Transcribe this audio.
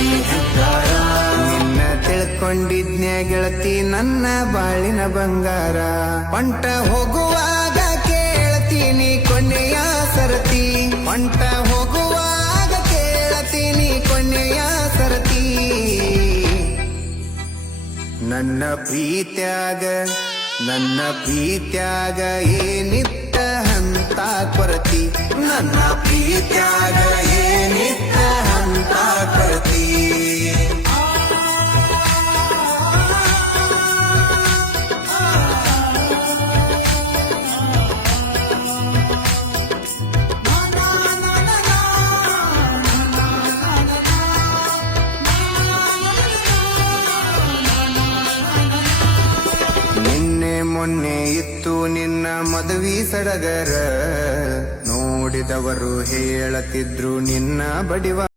ಮಾಡಿ ಹೆಂಗಾರ ನಿನ್ನ ತಿಳ್ಕೊಂಡಿದ್ನ್ಯ ಗೆಳತಿ ನನ್ನ ಬಾಳಿನ ಬಂಗಾರ ಹೊಂಟ ಹೋಗುವಾಗ ಕೇಳ್ತೀನಿ ಕೊನೆಯ ಸರತಿ ಹೊಂಟ ಹೋಗುವಾಗ ಕೇಳ್ತೀನಿ ಕೊನೆಯ ಸರತಿ ನನ್ನ ಪ್ರೀತ್ಯಾಗ ಏನಿತ್ತ ಹಂತ ಕೊರತಿ ನನ್ನ ಪ್ರೀತ್ಯಾಗ ಏನಿತ್ತ ಹಂತ ಕೊರತಿ ಮೊನ್ನೆ ಇತ್ತು ನಿನ್ನ ಮದುವೆ ಸಡಗರ ನೋಡಿದವರು ಹೇಳತಿದ್ರು ನಿನ್ನ ಬಡಿವ